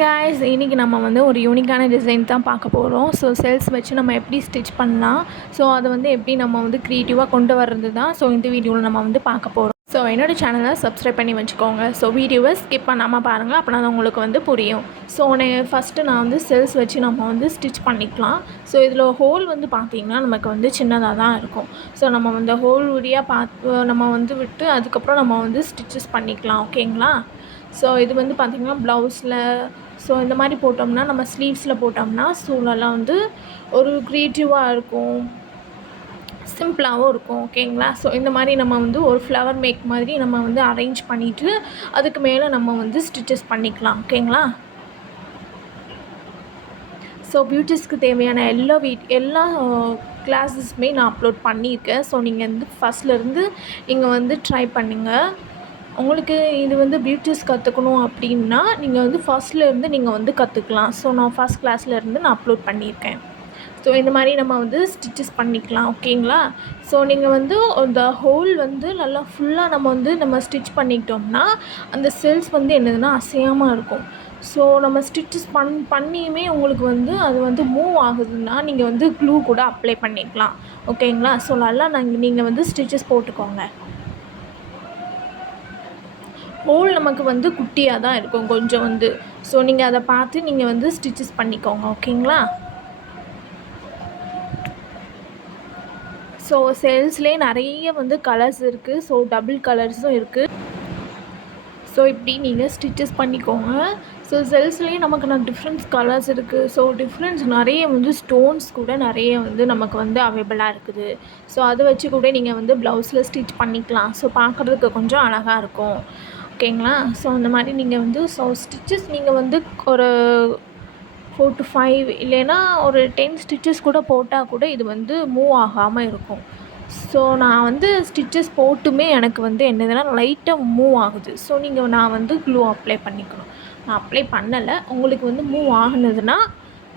Hi guys, இன்றைக்கி நம்ம வந்து ஒரு யூனிக்கான டிசைன் தான் பார்க்க போகிறோம். ஸோ செல்ஸ் வச்சு நம்ம எப்படி ஸ்டிச் பண்ணலாம், ஸோ அதை வந்து எப்படி நம்ம வந்து க்ரியேட்டிவாக கொண்டு வர்றது தான் ஸோ இந்த வீடியோவில் நம்ம வந்து பார்க்க போகிறோம். ஸோ என்னோடய சேனலை சப்ஸ்கிரைப் பண்ணி வச்சுக்கோங்க. ஸோ வீடியோவை ஸ்கிப் பண்ணாமல் பாருங்கள், அப்படின்னா தான் உங்களுக்கு வந்து புரியும். ஸோ ஃபஸ்ட்டு நான் வந்து செல்ஸ் வச்சு நம்ம வந்து ஸ்டிச் பண்ணிக்கலாம். ஸோ இதில் ஹோல் வந்து பார்த்திங்கன்னா நமக்கு வந்து சின்னதாக தான் இருக்கும். ஸோ நம்ம வந்து ஹோல் வழியாக நம்ம வந்து விட்டு அதுக்கப்புறம் நம்ம வந்து ஸ்டிச்சஸ் பண்ணிக்கலாம். ஓகேங்களா? ஸோ இது வந்து பார்த்திங்கன்னா ப்ளவுஸில் ஸோ இந்த மாதிரி போட்டோம்னா நம்ம ஸ்லீவ்ஸில் போட்டோம்னா ஸோ நல்லா வந்து ஒரு க்ரியேட்டிவாக இருக்கும், சிம்பிளாகவும் இருக்கும். ஓகேங்களா? ஸோ இந்த மாதிரி நம்ம வந்து ஒரு ஃப்ளவர் மேக் மாதிரி நம்ம வந்து அரேஞ்ச் பண்ணிவிட்டு அதுக்கு மேலே நம்ம வந்து ஸ்டிச்சஸ் பண்ணிக்கலாம். ஓகேங்களா? ஸோ பியூட்டிஸ்க்கு தேவையான எல்லா கிளாஸஸுமே நான் அப்லோட் பண்ணியிருக்கேன். ஸோ நீங்கள் வந்து ஃபஸ்ட்லேருந்து நீங்கள் வந்து ட்ரை பண்ணுங்கள். உங்களுக்கு இது வந்து பியூட்டிஸ் கற்றுக்கணும் அப்படின்னா நீங்கள் வந்து ஃபஸ்ட்லேருந்து நீங்கள் வந்து கற்றுக்கலாம். ஸோ நான் ஃபஸ்ட் கிளாஸ்லேருந்து நான் அப்லோட் பண்ணியிருக்கேன். ஸோ இந்த மாதிரி நம்ம வந்து ஸ்டிச்சஸ் பண்ணிக்கலாம். ஓகேங்களா? ஸோ நீங்கள் வந்து அந்த ஹோல் வந்து நல்லா ஃபுல்லாக நம்ம ஸ்டிச் பண்ணிக்கிட்டோம்னா அந்த செல்ஸ் வந்து என்னதுன்னா அசையாமல் இருக்கும். ஸோ நம்ம ஸ்டிச்சஸ் பண்ணியுமே உங்களுக்கு வந்து அது வந்து மூவ் ஆகுதுன்னா நீங்கள் வந்து க்ளூ கூட அப்ளை பண்ணிக்கலாம். ஓகேங்களா? ஸோ நல்லா நீங்கள் வந்து ஸ்டிச்சஸ் போட்டுக்கோங்க. ஹோல் நமக்கு வந்து குட்டியாக தான் இருக்கும் கொஞ்சம் வந்து. ஸோ நீங்கள் அதை பார்த்து நீங்கள் வந்து ஸ்டிச்சஸ் பண்ணிக்கோங்க. ஓகேங்களா? ஸோ செல்ஸ்லேயே நிறைய வந்து கலர்ஸ் இருக்குது. ஸோ டபுள் கலர்ஸும் இருக்குது. ஸோ இப்படி நீங்கள் ஸ்டிச்சஸ் பண்ணிக்கோங்க. ஸோ செல்ஸ்லேயே நமக்கு டிஃப்ரெண்ட்ஸ் கலர்ஸ் இருக்குது. ஸோ டிஃப்ரெண்ட்ஸ் நிறைய வந்து ஸ்டோன்ஸ் கூட நிறைய வந்து நமக்கு வந்து அவைலபிளாக இருக்குது. ஸோ அதை வச்சு கூட நீங்கள் வந்து ப்ளவுஸில் ஸ்டிச் பண்ணிக்கலாம். ஸோ பார்க்குறதுக்கு கொஞ்சம் அழகாக இருக்கும். ஓகேங்களா? ஸோ அந்த மாதிரி நீங்கள் வந்து ஸ்டிச்சஸ் நீங்கள் வந்து ஒரு 4 to 5 இல்லைன்னா ஒரு 10 ஸ்டிச்சஸ் கூட போட்டால் கூட இது வந்து மூவ் ஆகாமல் இருக்கும். ஸோ நான் வந்து ஸ்டிச்சஸ் போட்டுமே எனக்கு வந்து என்னதுன்னா லைட்டாக மூவ் ஆகுது. ஸோ நான் வந்து க்ளூ அப்ளை பண்ணிக்கணும். நான் அப்ளை பண்ணலை. உங்களுக்கு வந்து மூவ் ஆகுனதுன்னா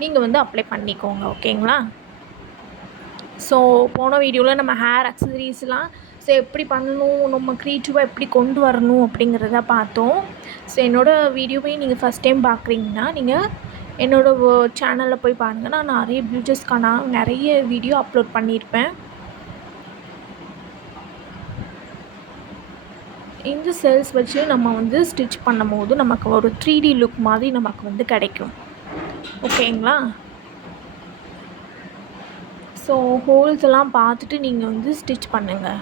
நீங்கள் வந்து அப்ளை பண்ணிக்கோங்க. ஓகேங்களா? ஸோ போன வீடியோவில் நம்ம ஹேர் அக்சசரிஸ்லாம் ஸோ எப்படி பண்ணணும், நம்ம க்ரியேட்டிவாக எப்படி கொண்டு வரணும் அப்படிங்கிறத பார்த்தோம். ஸோ என்னோடய வீடியோவை நீங்கள் ஃபஸ்ட் டைம் பார்க்குறீங்கன்னா நீங்கள் என்னோடய சேனலில் போய் பாருங்கள். நான் நிறைய பியூட்டிஸ்க்கான நிறைய வீடியோ அப்லோட் பண்ணியிருப்பேன். இந்த செல்ஸ் வச்சு நம்ம வந்து ஸ்டிச் பண்ணும் போது நமக்கு ஒரு 3D லுக் மாதிரி நமக்கு வந்து கிடைக்கும். ஓகேங்களா? ஸோ ஹோல்ஸ் எல்லாம் பார்த்துட்டு நீங்கள் வந்து ஸ்டிச் பண்ணுங்கள்.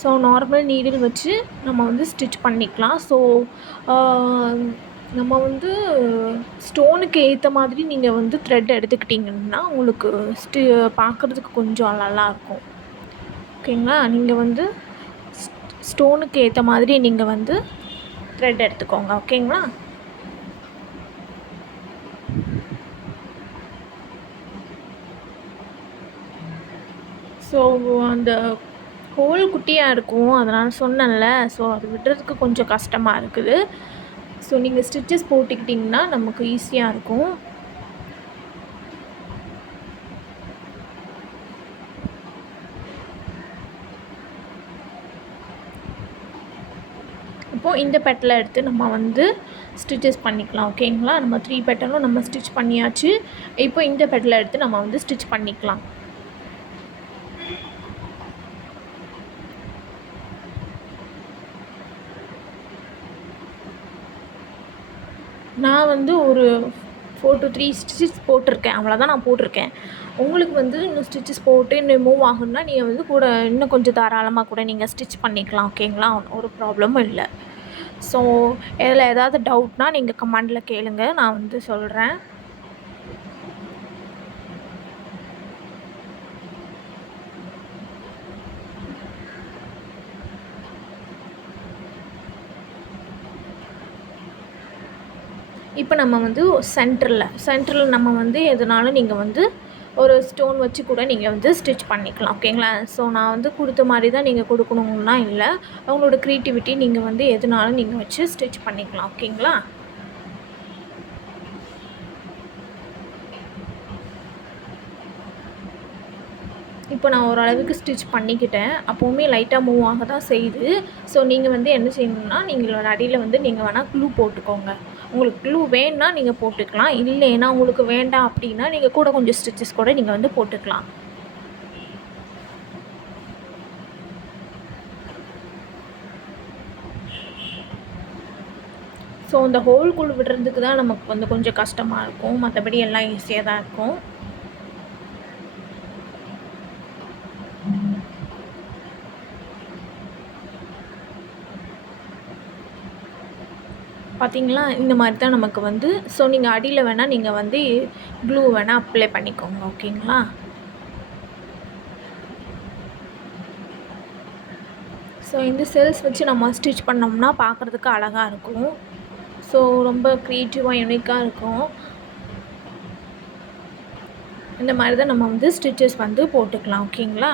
ஸோ நார்மல் நீடில் வச்சு நம்ம வந்து ஸ்டிச் பண்ணிக்கலாம். ஸோ நம்ம வந்து ஸ்டோனுக்கு ஏற்ற மாதிரி நீங்கள் வந்து த்ரெட் எடுத்துக்கிட்டிங்கன்னா உங்களுக்கு பார்க்குறதுக்கு கொஞ்சம் நல்லாயிருக்கும். ஓகேங்களா? நீங்கள் வந்து ஸ்டோனுக்கு ஏற்ற மாதிரி நீங்கள் வந்து த்ரெட் எடுத்துக்கோங்க. ஓகேங்களா? ஸோ அந்த ஹோல் குட்டியாக இருக்கும், அதனால் சொன்னேன்ல. ஸோ அது விடுறதுக்கு கொஞ்சம் கஷ்டமாக இருக்குது. ஸோ நீங்கள் ஸ்டிச்சஸ் போட்டுக்கிட்டிங்கன்னா நமக்கு ஈஸியாக இருக்கும். இப்போது இந்த பெட்டலை எடுத்து நம்ம வந்து ஸ்டிச்சஸ் பண்ணிக்கலாம். ஓகேங்களா? நம்ம 3 பெட்டலும் நம்ம ஸ்டிச் பண்ணியாச்சு. இப்போ இந்த பெட்டலை எடுத்து நம்ம வந்து ஸ்டிச் பண்ணிக்கலாம். நான் வந்து ஒரு 4 to 3 ஸ்டிச்சஸ் போட்டிருக்கேன். அவ்வளோதான் நான் போட்டிருக்கேன். உங்களுக்கு வந்து இன்னும் ஸ்டிச்சஸ் போட்டு இன்னும் மூவ் ஆகுன்னா நீங்கள் வந்து கூட இன்னும் கொஞ்சம் தாராளமாக கூட நீங்கள் ஸ்டிச் பண்ணிக்கலாம். ஓகேங்களா? ஒரு ப்ராப்ளமும் இல்லை. ஸோ இதில் ஏதாவது டவுட்னால் நீங்கள் கமெண்டில் கேளுங்க, நான் வந்து சொல்கிறேன். இப்போ நம்ம வந்து சென்டரில் நம்ம வந்து எதுனாலும் நீங்கள் வந்து ஒரு ஸ்டோன் வச்சு கூட நீங்கள் வந்து ஸ்டிச் பண்ணிக்கலாம். ஓகேங்களா? ஸோ நான் வந்து கொடுத்த மாதிரி தான் நீங்கள் கொடுக்கணுன்னா இல்லை, அவங்களோட க்ரியேட்டிவிட்டி நீங்கள் வந்து எதுனாலும் நீங்கள் வச்சு ஸ்டிச் பண்ணிக்கலாம். ஓகேங்களா? இப்போ நான் ஓரளவுக்கு ஸ்டிச் பண்ணிக்கிட்டேன். அப்போவுமே லைட்டாக மூவ் ஆக தான் செய்யுது. ஸோ நீங்கள் வந்து என்ன செய்யணும்னா நீங்கள் அடியில் வந்து நீங்கள் வேணால் க்ளூ போட்டுக்கோங்க. உங்களுக்கு க்ளூ வேணுன்னா நீங்கள் போட்டுக்கலாம், இல்லைன்னா உங்களுக்கு வேண்டாம் அப்படின்னா நீங்கள் கூட கொஞ்சம் ஸ்டிச்சஸ் கூட நீங்கள் வந்து போட்டுக்கலாம். ஸோ இந்த ஹோல்குள்ளே விடுறதுக்கு தான் நமக்கு வந்து கொஞ்சம் கஷ்டமாக இருக்கும், மற்றபடி எல்லாம் ஈஸியாக தான் இருக்கும். பார்த்தீங்களா, இந்த மாதிரி தான் நமக்கு வந்து. ஸோ நீங்கள் அடியில் வேணால் நீங்கள் வந்து க்ளூ வேணால் அப்ளை பண்ணிக்கோங்க. ஓகேங்களா. ஸோ இந்த செல்ஸ் வச்சு நம்ம ஸ்டிச் பண்ணோம்னா பார்க்குறதுக்கு அழகாக இருக்கும். ஸோ ரொம்ப க்ரியேட்டிவாக யூனிக்காக இருக்கும். இந்த மாதிரி தான் நம்ம வந்து ஸ்டிச்சஸ் வந்து போட்டுக்கலாம். ஓகேங்களா.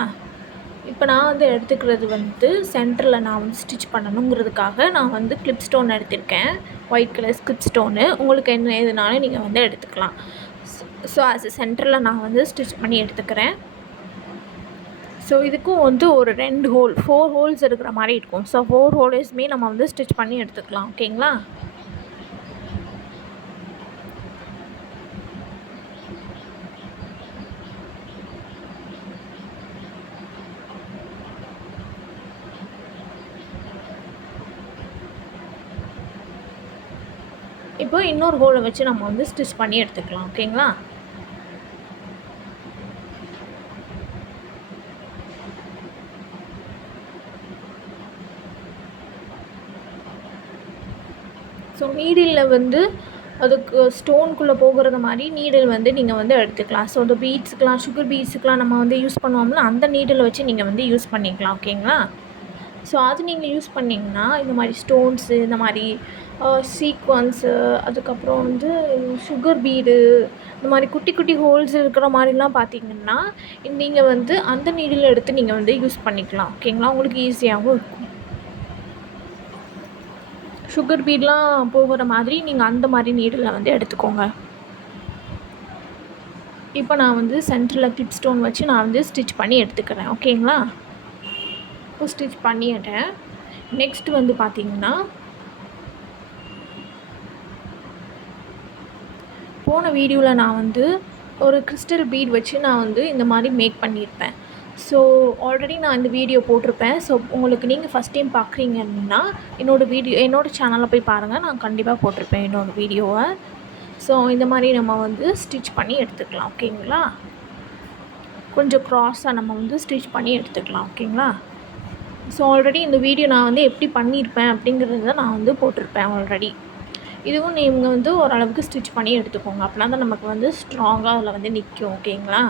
இப்போ நான் வந்து எடுத்துக்கிறது வந்து சென்டரில் நான் வந்து ஸ்டிச் பண்ணணுங்கிறதுக்காக நான் வந்து கிளிப் ஸ்டோன் எடுத்திருக்கேன், ஒயிட் கலர் கிளிப் ஸ்டோனு. உங்களுக்கு என்ன எதுனாலும் நீங்கள் வந்து எடுத்துக்கலாம். ஸோ அது சென்டரில் நான் வந்து ஸ்டிச் பண்ணி எடுத்துக்கிறேன். ஸோ இதுக்கும் வந்து ஒரு 2 ஹோல் 4 ஹோல்ஸ் இருக்கிற மாதிரி இருக்கும். ஸோ 4 ஹோல்ஸுமே நம்ம வந்து ஸ்டிச் பண்ணி எடுத்துக்கலாம். ஓகேங்களா. இப்போ இன்னொரு ஹோலை வச்சு நம்ம வந்து ஸ்டிச் பண்ணி எடுத்துக்கலாம். ஓகேங்களா. ஸோ நீடிலில் வந்து அதுக்கு ஸ்டோனுக்குள்ளே போகிறது மாதிரி நீடில் வந்து நீங்கள் வந்து எடுத்துக்கலாம். ஸோ அந்த பீட்ஸுக்கெலாம், சுகர் பீட்ஸுக்கெலாம் நம்ம வந்து யூஸ் பண்ணுவோம்ல, அந்த நீடில் வச்சு நீங்கள் வந்து யூஸ் பண்ணிக்கலாம். ஓகேங்களா. ஸோ அது நீங்கள் யூஸ் பண்ணிங்கன்னா இந்த மாதிரி ஸ்டோன்ஸு, இந்த மாதிரி சீக்வன்ஸு, அதுக்கப்புறம் வந்து சுகர் பீடு, இந்த மாதிரி குட்டி குட்டி ஹோல்ஸ் இருக்கிற மாதிரிலாம் பார்த்திங்கன்னா நீங்கள் வந்து அந்த நீடில் எடுத்து நீங்கள் வந்து யூஸ் பண்ணிக்கலாம். ஓகேங்களா. உங்களுக்கு ஈஸியாகவும் இருக்கும். சுகர் பீட்லாம் போகிற மாதிரி நீங்கள் அந்த மாதிரி நீடில் வந்து எடுத்துக்கோங்க. இப்போ நான் வந்து சென்டரில் கிளிப் ஸ்டோன் வச்சு நான் வந்து ஸ்டிச் பண்ணி எடுத்துக்கிறேன். ஓகேங்களா. இப்போ ஸ்டிச் பண்ணிட்டேன். நெக்ஸ்ட் வந்து பார்த்திங்கன்னா போன வீடியோவில் நான் வந்து ஒரு கிறிஸ்டல் பீட் வச்சு நான் வந்து இந்த மாதிரி மேக் பண்ணியிருப்பேன். ஸோ ஆல்ரெடி நான் இந்த வீடியோ போட்டிருப்பேன். ஸோ உங்களுக்கு நீங்கள் ஃபஸ்ட் டைம் பார்க்குறீங்கன்னா என்னோடய சேனலில் போய் பாருங்கள், நான் கண்டிப்பாக போட்டிருப்பேன் என்னோடய வீடியோவை. ஸோ இந்த மாதிரி நம்ம வந்து ஸ்டிச் பண்ணி எடுத்துக்கலாம். ஓகேங்களா. கொஞ்சம் க்ராஸாக நம்ம வந்து ஸ்டிச் பண்ணி எடுத்துக்கலாம். ஓகேங்களா. ஸோ ஆல்ரெடி இந்த வீடியோ நான் வந்து எப்படி பண்ணியிருப்பேன் அப்படிங்கிறத நான் வந்து போட்டிருப்பேன் ஆல்ரெடி. இதுவும் நீங்கள் வந்து ஓரளவுக்கு ஸ்டிச் பண்ணி எடுத்துக்கோங்க. அப்படின்னா தான் நமக்கு வந்து ஸ்ட்ராங்காக அதில் வந்து நிற்கும். ஓகேங்களா.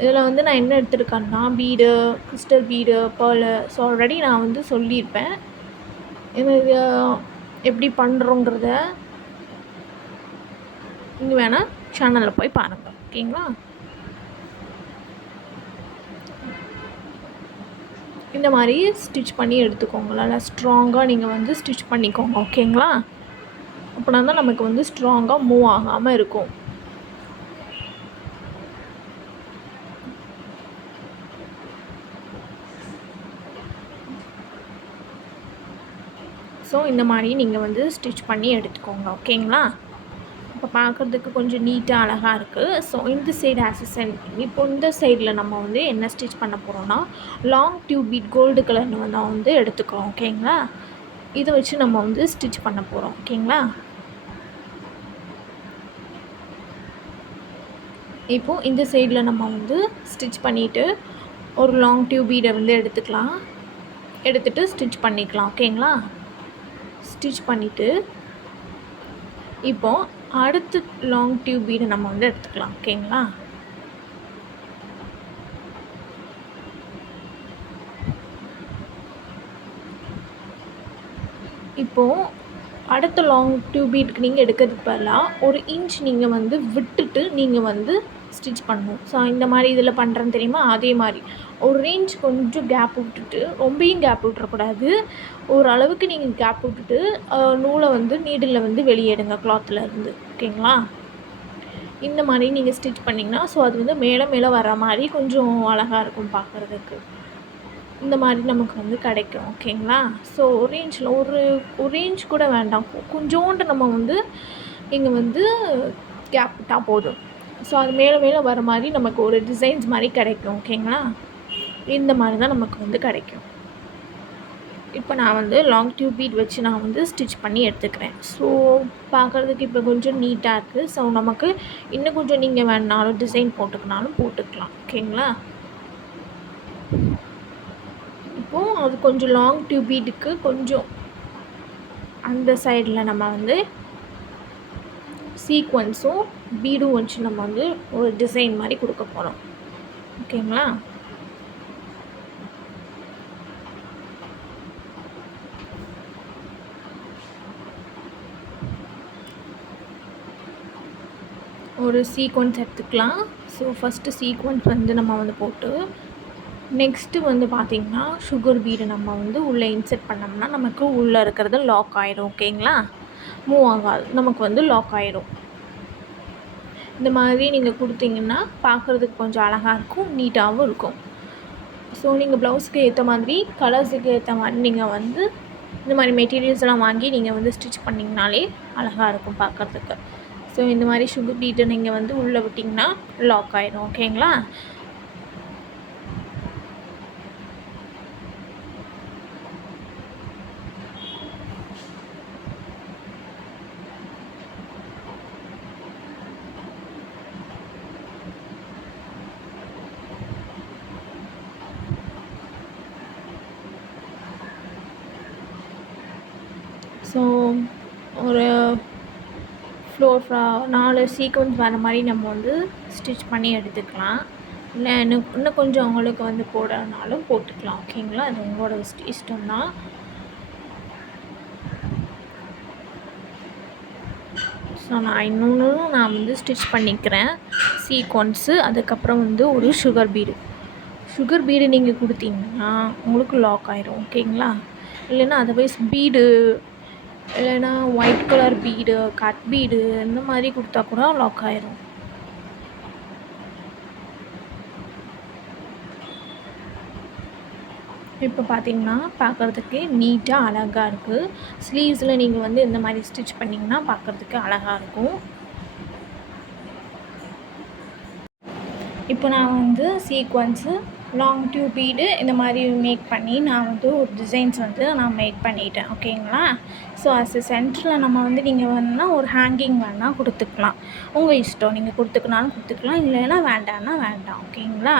இதில் வந்து நான் என்ன எடுத்துருக்கேன்னா bead, crystal bead, pearl. So already நான் வந்து சொல்லியிருப்பேன் இது எப்படி பண்ணுறோங்கிறத. நீங்கள் வேணால் சேனலில் போய் பாருங்கள். ஓகேங்களா. இந்த மாதிரி ஸ்டிச் பண்ணி எடுத்துக்கோங்க. நல்லா ஸ்ட்ராங்காக நீங்கள் வந்து ஸ்டிச் பண்ணிக்கோங்க. ஓகேங்களா. அப்படின்னா தான் நமக்கு வந்து ஸ்ட்ராங்காக மூவ் ஆகாமல் இருக்கும். ஸோ இந்த மாதிரி நீங்கள் வந்து ஸ்டிச் பண்ணி எடுத்துக்கோங்க. ஓகேங்களா. இப்போ பார்க்குறதுக்கு கொஞ்சம் நீட்டாக அழகாக இருக்குது. ஸோ இந்த சைடு ஆக்சசன் இப்போ இந்த சைடில் நம்ம வந்து என்ன ஸ்டிச் பண்ண போகிறோன்னா லாங் டியூப் பீட் கோல்டு கலர்னு வந்து எடுத்துக்கிறோம். ஓகேங்களா. இதை வச்சு நம்ம வந்து ஸ்டிச் பண்ண போகிறோம். ஓகேங்களா. இப்போது இந்த சைடில் நம்ம வந்து ஸ்டிச் பண்ணிவிட்டு ஒரு லாங் டியூப் பீடை வந்து எடுத்துகிட்டு ஸ்டிச் பண்ணிக்கலாம். ஓகேங்களா. ஸ்டிச் பண்ணிவிட்டு இப்போது அடுத்து லாங் டியூப் பீடை நம்ம வந்து எடுத்துக்கலாம். ஓகேங்களா. இப்போது அடுத்த லாங் டியூப் பீட்டுக்கு நீங்கள் எடுக்கிறதுக்கு பதிலாக ஒரு இன்ச் நீங்கள் வந்து விட்டுட்டு நீங்கள் வந்து ஸ்டிச் பண்ணணும். ஸோ இந்த மாதிரி இதில் பண்ணுறேன்னு தெரியுமா, அதே மாதிரி ஒரு இன்ச் கொஞ்சம் கேப் விட்டுட்டு, ரொம்பவும் கேப் விட்டுறக்கூடாது, ஓரளவுக்கு நீங்கள் கேப் விட்டுட்டு நூலை வந்து நீடில் வந்து வெளியே எடுங்க கிளாத்தில் இருந்து. ஓகேங்களா. இந்த மாதிரி நீங்கள் ஸ்டிச் பண்ணிங்கன்னா ஸோ அது வந்து மேலே மேலே வர மாதிரி கொஞ்சம் அழகாக இருக்கும் பார்க்குறதுக்கு. இந்த மாதிரி நமக்கு வந்து கிடைக்கும். ஓகேங்களா? ஸோ ரேஞ்சில் ஒரு ரேஞ்ச் கூட வேண்டாம், கொஞ்சோண்டு நம்ம வந்து இங்கே வந்து கேப் விட்டால் போதும். ஸோ அது மேலே மேலே வர மாதிரி நமக்கு ஒரு டிசைன்ஸ் மாதிரி கிடைக்கும். ஓகேங்களா? இந்த மாதிரி தான் நமக்கு வந்து கிடைக்கும். இப்போ நான் வந்து லாங் டியூப் பீட் வச்சு நான் வந்து ஸ்டிச் பண்ணி எடுத்துக்கிறேன். ஸோ பார்க்குறதுக்கு இப்போ கொஞ்சம் நீட்டாக இருக்குது. ஸோ நமக்கு இன்னும் கொஞ்சம் நீங்கள் வேணுனாலும் டிசைன் போட்டுக்கினாலும் போட்டுக்கலாம். ஓகேங்களா? இப்போது அது கொஞ்சம் லாங் டியூப் பீட்டுக்கு கொஞ்சம் அந்த சைடில் நம்ம வந்து சீக்வன்ஸும் பீடும் வச்சு நம்ம வந்து ஒரு டிசைன் மாதிரி கொடுக்க போகிறோம். ஓகேங்களா? ஒரு சீக்வன்ஸ் எடுத்துக்கலாம். ஸோ ஃபஸ்ட்டு சீக்வன்ஸ் வந்து நம்ம வந்து போட்டு நெக்ஸ்ட்டு வந்து பார்த்திங்கன்னா சுகர் பீடு நம்ம வந்து உள்ளே இன்செர்ட் பண்ணோம்னா நமக்கு உள்ளே இருக்கிறது லாக் ஆகிடும். ஓகேங்களா? மூவ் ஆகாது, நமக்கு வந்து லாக் ஆகிடும். இந்த மாதிரி நீங்கள் கொடுத்தீங்கன்னா பார்க்குறதுக்கு கொஞ்சம் அழகாக இருக்கும், நீட்டாகவும் இருக்கும். ஸோ நீங்கள் ப்ளவுஸுக்கு ஏற்ற மாதிரி கலர்ஸுக்கு ஏற்ற மாதிரி நீங்கள் வந்து இந்த மாதிரி மெட்டீரியல்ஸ்லாம் வாங்கி நீங்கள் வந்து ஸ்டிச் பண்ணிங்கனாலே அழகாக இருக்கும் பார்க்குறதுக்கு. ஸோ இந்த மாதிரி சுகர் பீட்டை நீங்கள் வந்து உள்ளே விட்டிங்கன்னா லாக் ஆகிடும். ஓகேங்களா? ஸோ ஒரு 4 சீக்வன்ஸ் வர மாதிரி நம்ம வந்து ஸ்டிச் பண்ணி எடுத்துக்கலாம். இல்லை இன்னும் கொஞ்சம் அவங்களுக்கு வந்து போடனாலும் போட்டுக்கலாம். ஓகேங்களா? அது உங்களோட இஷ்டம்தான். ஸோ நான் வந்து ஸ்டிச் பண்ணிக்கிறேன் சீக்வன்ஸு. அதுக்கப்புறம் வந்து ஒரு சுகர் பீடு நீங்கள் கொடுத்தீங்கன்னா உங்களுக்கு லாக் ஆகிடும். ஓகேங்களா? இல்லைன்னா அதர்வைஸ் பீடு இல்லைன்னா white colour bead, cut bead இந்த மாதிரி கொடுத்தா கூட லாக் ஆகிரும். இப்போ பார்த்திங்கன்னா பார்க்குறதுக்கு நீட்டாக அழகாக இருக்குது. ஸ்லீவ்ஸில் நீங்கள் வந்து இந்த மாதிரி ஸ்டிச் பண்ணிங்கன்னா பார்க்குறதுக்கு அழகாக இருக்கும். இப்போ நான் வந்து சீக்வன்ஸு லாங் டியூப் பீடு இந்த மாதிரி மேக் பண்ணி நான் வந்து ஒரு டிசைன்ஸ் வந்து நான் மேக் பண்ணிட்டேன். ஓகேங்களா? ஸோ அஸ் சென்டரில் நம்ம வந்து நீங்கள் வேணுன்னா ஒரு ஹேங்கிங் வேணால் கொடுத்துக்கலாம். உங்கள் இஷ்டம், நீங்கள் கொடுத்துக்கினாலும் கொடுத்துக்கலாம், இல்லைன்னா வேண்டாம்னா வேண்டாம். ஓகேங்களா?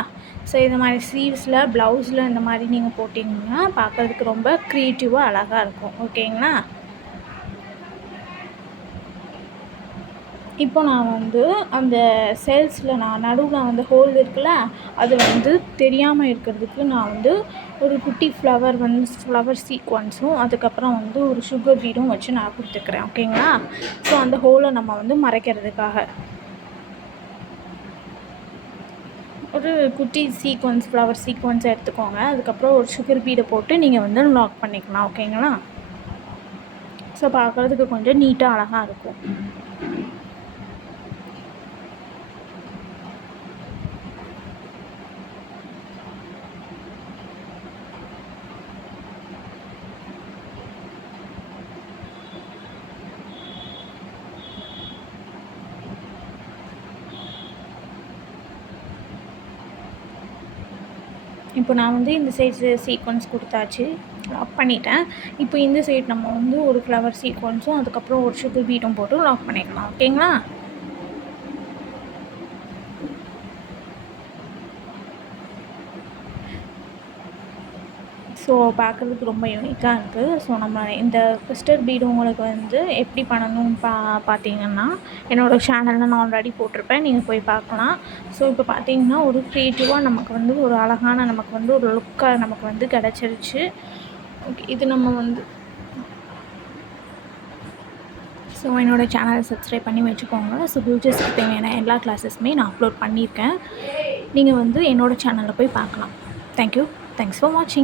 ஸோ இந்த மாதிரி ஸ்லீவ்ஸில் ப்ளவுஸில் இந்த மாதிரி நீங்கள் போட்டிங்கன்னா பார்க்குறதுக்கு ரொம்ப க்ரியேட்டிவாக அழகாக இருக்கும். ஓகேங்களா? இப்போ நான் வந்து அந்த சேல்ஸில் நான் நடுவில் வந்து ஹோல் இருக்குல்ல, அது வந்து தெரியாமல் இருக்கிறதுக்கு நான் வந்து ஒரு குட்டி ஃப்ளவர் சீக்வன்ஸும் அதுக்கப்புறம் வந்து ஒரு சுகர் பீடும் வச்சு நான் கொடுத்துக்கிறேன். ஓகேங்களா? ஸோ அந்த ஹோலை நம்ம வந்து மறைக்கிறதுக்காக ஒரு குட்டி ஃப்ளவர் சீக்வன்ஸை எடுத்துக்கோங்க. அதுக்கப்புறம் ஒரு சுகர் பீடை போட்டு நீங்கள் வந்து லாக் பண்ணிக்கலாம். ஓகேங்களா? ஸோ பார்க்குறதுக்கு கொஞ்சம் நீட்டாக அழகாக இருக்கும். இப்போ நான் வந்து இந்த சைடு சீக்வன்ஸ் கொடுத்தாச்சு, லாக் பண்ணிட்டேன். இப்போ இந்த சைடு நம்ம வந்து ஒரு ஃப்ளவர் சீக்வன்ஸும் அதுக்கப்புறம் ஒரு சுகர் பீடும் போட்டு லாக் பண்ணிக்கலாம். ஓகேங்களா? ஸோ பார்க்குறதுக்கு ரொம்ப யூனிக்காக இருக்குது. ஸோ நம்ம இந்த கிறிஸ்டல் பீடு உங்களுக்கு வந்து எப்படி பண்ணணும்னு பார்த்தீங்கன்னா என்னோடய சேனலில் நான் ஆல்ரெடி போட்டிருப்பேன், நீங்கள் போய் பார்க்கலாம். ஸோ இப்போ பார்த்தீங்கன்னா ஒரு க்ரியேட்டிவாக நமக்கு வந்து ஒரு அழகான நமக்கு வந்து ஒரு லுக்காக நமக்கு வந்து கிடச்சிருச்சு. ஓகே, இது நம்ம வந்து ஸோ என்னோடய சேனலை சப்ஸ்கிரைப் பண்ணி வச்சுக்கோங்க. ஸோ ஃபியூச்சர்ஸ்க்கு தேவையான எல்லா கிளாஸஸுமே நான் அப்லோட் பண்ணியிருக்கேன். நீங்கள் வந்து என்னோடய சேனலில் போய் பார்க்கலாம். தேங்க்யூ. தேங்க்ஸ் ஃபார் வாட்சிங்.